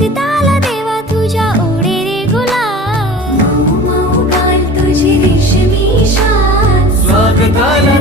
स्वागताला देवा तुझ्या ओढे रे गुलाल, मऊ मऊ गाल तुझी रेशमी शाल. स्वागताला